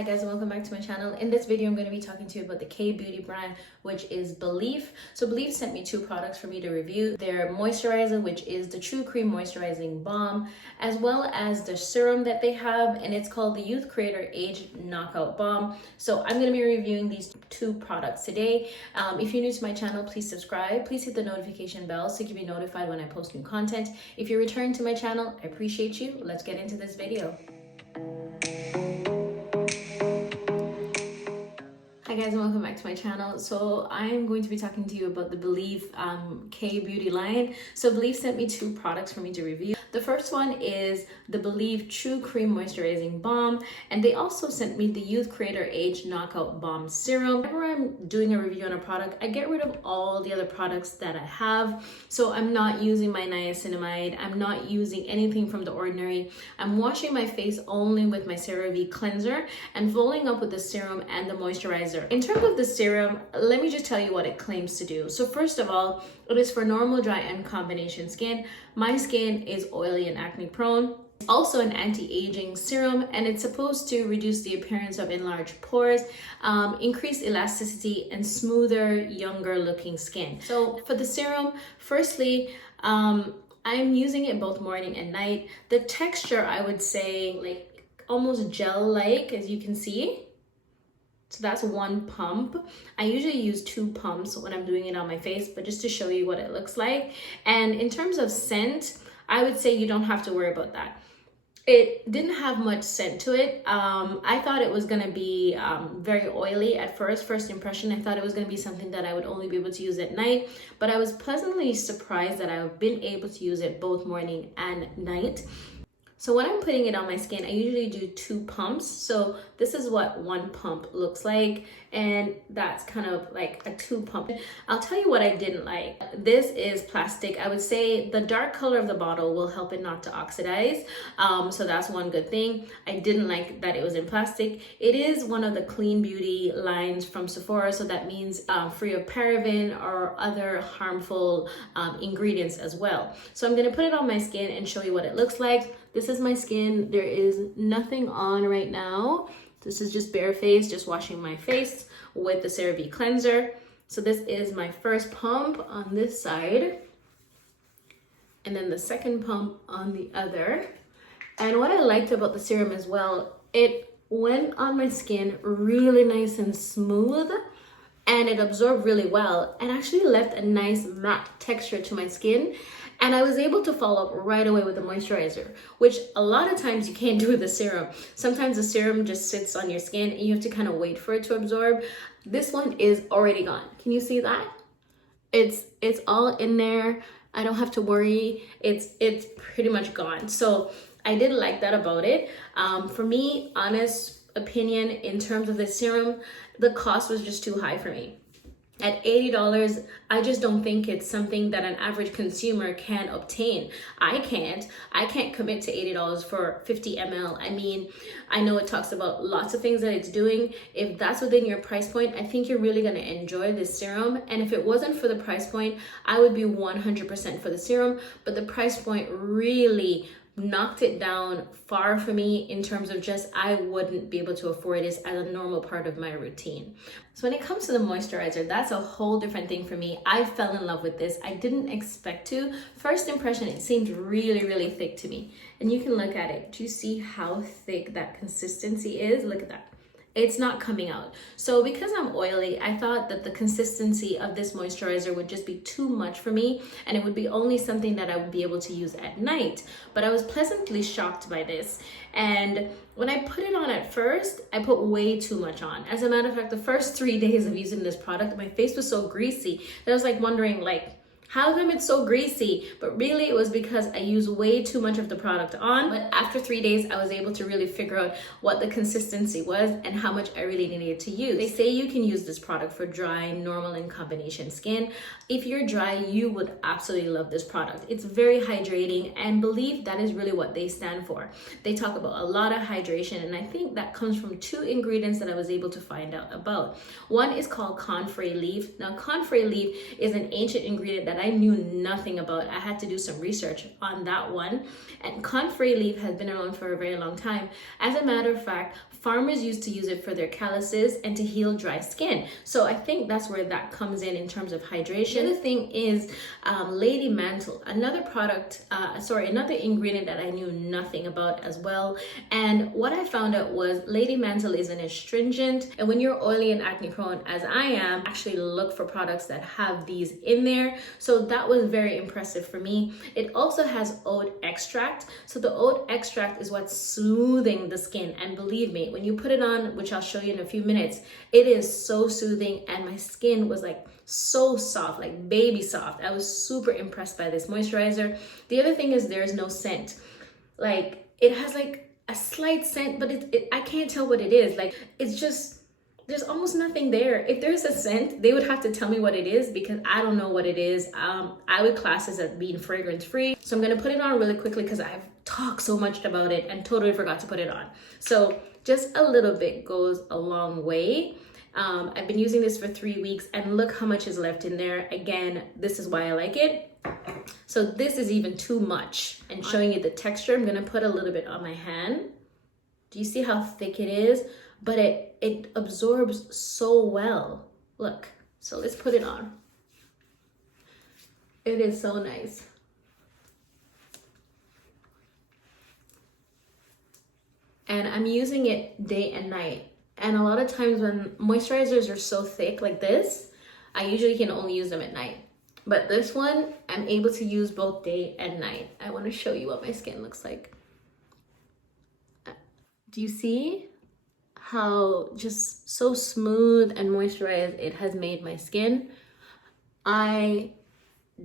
Hi guys, and welcome back to my channel. In this video, I'm going to be talking to you about the kbeauty brand, which is Belif. So Belif sent me two products for me to review. Their moisturizer, which is the True Cream Moisturizing Balm, as well as the serum that they have, and it's called the Youth Creator Age Knockout Balm. So I'm going to be reviewing these two products today. If you're new to my channel, please subscribe. Please hit the notification bell so you can be notified when I post new content. If you're returning to my channel, I appreciate you. Let's get into this video. Hi guys, and welcome back to my channel. So I'm going to be talking to you about the Belif kbeauty line. So Belif sent me two products for me to review. The first one is the Belif True Cream Moisturizing Balm, and they also sent me the Youth Creator Age Knockout Balm Serum. Whenever I'm doing a review on a product, I get rid of all the other products that I have. So I'm not using my niacinamide, I'm not using anything from The Ordinary. I'm washing my face only with my CeraVe cleanser and following up with the serum and the moisturizer. In terms of the serum, let me just tell you what it claims to do. So first of all, it is for normal, dry, and combination skin. My skin is oily and acne prone. It's also an anti-aging serum, and it's supposed to reduce the appearance of enlarged pores, increase elasticity, and smoother, younger looking skin. So for the serum, firstly, I'm using it both morning and night. The texture, I would say, like almost gel-like, as you can see. So that's one pump. I usually use two pumps when I'm doing it on my face, but just to show you what it looks like. And in terms of scent, I would say you don't have to worry about that. It didn't have much scent to it. I thought it was gonna be very oily at first impression. I thought it was gonna be something that I would only be able to use at night, but I was pleasantly surprised that I've been able to use it both morning and night. So when I'm putting it on my skin, I usually do two pumps. So this is what one pump looks like, and that's kind of like a two pump. I'll tell you what I didn't like. This is plastic. I would say the dark color of the bottle will help it not to oxidize. So that's one good thing. I didn't like that it was in plastic. It is one of the clean beauty lines from Sephora, so that means free of paraben or other harmful ingredients as well. So I'm gonna put it on my skin and show you what it looks like. This is my skin. There is nothing on right now. This is just bare face, just washing my face with the CeraVe cleanser. So this is my first pump on this side, and then the second pump on the other. And what I liked about the serum as well, it went on my skin really nice and smooth, and it absorbed really well and actually left a nice matte texture to my skin. And I was able to follow up right away with the moisturizer, which a lot of times you can't do with the serum. Sometimes the serum just sits on your skin and you have to kind of wait for it to absorb. This one is already gone. Can you see that? It's all in there. I don't have to worry. It's pretty much gone. So I did like that about it. For me, honest opinion, in terms of the serum, the cost was just too high for me. At $80, I just don't think it's something that an average consumer can obtain. I can't commit to $80 for 50 ml. I mean, I know it talks about lots of things that it's doing. If that's within your price point, I think you're really gonna enjoy this serum. And if it wasn't for the price point, I would be 100% for the serum, but the price point really knocked it down far for me in terms of just I wouldn't be able to afford this as a normal part of my routine. So when it comes to the moisturizer, that's a whole different thing for me. I fell in love with this. I didn't expect to. First impression, it seemed really thick to me. And you can look at it. Do you see how thick that consistency is? Look at that. It's not coming out. So because I'm oily, I thought that the consistency of this moisturizer would just be too much for me, and it would be only something that I would be able to use at night. But I was pleasantly shocked by this. And when I put it on at first, I put way too much on. As a matter of fact, the first 3 days of using this product, my face was so greasy that I was like wondering, like, how come it's so greasy? But really it was because I used way too much of the product on. But after 3 days, I was able to really figure out what the consistency was and how much I really needed to use. They say you can use this product for dry, normal, and combination skin. If you're dry, you would absolutely love this product. It's very hydrating, and Belif, that is really what they stand for. They talk about a lot of hydration, and I think that comes from two ingredients that I was able to find out about. One is called comfrey leaf. Now, comfrey leaf is an ancient ingredient that that I knew nothing about. I had to do some research on that one. And comfrey leaf has been around for a very long time. As a matter of fact, farmers used to use it for their calluses and to heal dry skin. So I think that's where that comes in terms of hydration. The other thing is Lady Mantle, another another ingredient that I knew nothing about as well. And what I found out was Lady Mantle is an astringent. And when you're oily and acne prone, as I am, actually look for products that have these in there. So that was very impressive for me. It also has oat extract. So the oat extract is what's smoothing the skin. And believe me, when you put it on, which I'll show you in a few minutes, it is so soothing, and my skin was like so soft, like baby soft. I was super impressed by this moisturizer. The other thing is there's no scent. Like, it has like a slight scent, but I can't tell what it is. Like, it's just, there's almost nothing there. If there's a scent, they would have to tell me what it is, because I don't know what it is. I would class this as being fragrance free. So I'm gonna put it on really quickly because I've talked so much about it and totally forgot to put it on. So just a little bit goes a long way. I've been using this for 3 weeks, and look how much is left in there. Again, this is why I like it. So this is even too much. And showing you the texture, I'm gonna put a little bit on my hand. Do you see how thick it is? But it absorbs so well. Look, so let's put it on. It is so nice. And I'm using it day and night. And a lot of times when moisturizers are so thick like this, I usually can only use them at night. But this one, I'm able to use both day and night. I want to show you what my skin looks like. Do you see how just so smooth and moisturized it has made my skin? I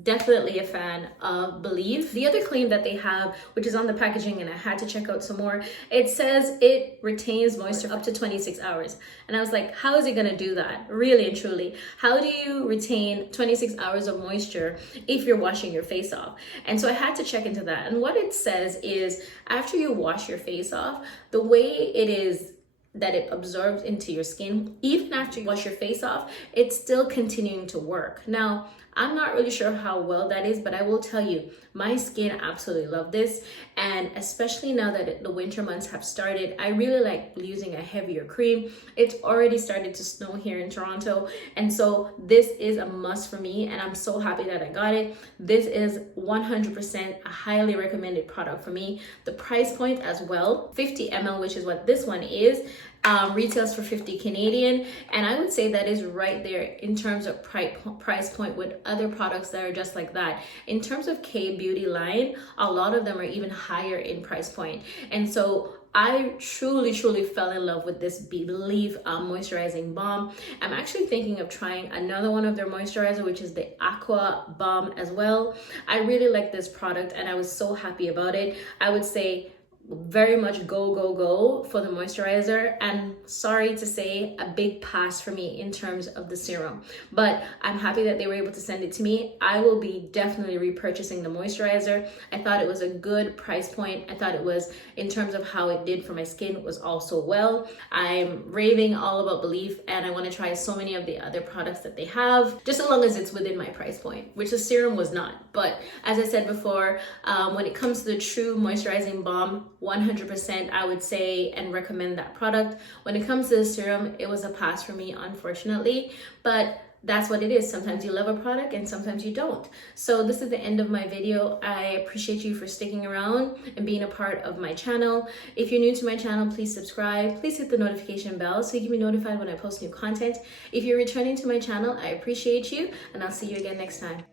definitely a fan of Belif. The other claim that they have, which is on the packaging, and I had to check out some more, it says it retains moisture up to 26 hours. And I was like, how is it gonna do that? Really and truly, how do you retain 26 hours of moisture if you're washing your face off? And so I had to check into that. And what it says is, after you wash your face off, the way it is that it absorbs into your skin, even after you wash your face off, it's still continuing to work. Now, I'm not really sure how well that is, but I will tell you, my skin absolutely loved this. And especially now that the winter months have started, I really like using a heavier cream. It's already started to snow here in Toronto. And so this is a must for me, and I'm so happy that I got it. This is 100% a highly recommended product for me. The price point as well, 50 ml, which is what this one is, retails for 50 Canadian, and I would say that is right there in terms of price point with other products that are just like that. In terms of kbeauty line, a lot of them are even higher in price point, and so I truly fell in love with this Belif moisturizing balm. I'm actually thinking of trying another one of their moisturizer, which is the Aqua Balm as well. I really like this product, and I was so happy about it. I would say very much go for the moisturizer, and sorry to say, a big pass for me in terms of the serum, but I'm happy that they were able to send it to me. I will be definitely repurchasing the moisturizer. I thought it was a good price point. I thought it was, in terms of how it did for my skin, was also well. I'm raving all about Belif, and I want to try so many of the other products that they have, just as long as it's within my price point, which the serum was not. But as I said before, when it comes to the true moisturizing balm, 100% I would say and recommend that product. When it comes to the serum, it was a pass for me, unfortunately, but that's what it is. Sometimes you love a product and sometimes you don't. So this is the end of my video. I appreciate you for sticking around and being a part of my channel. If you're new to my channel, please subscribe. Please hit the notification bell so you can be notified when I post new content. If you're returning to my channel, I appreciate you, and I'll see you again next time.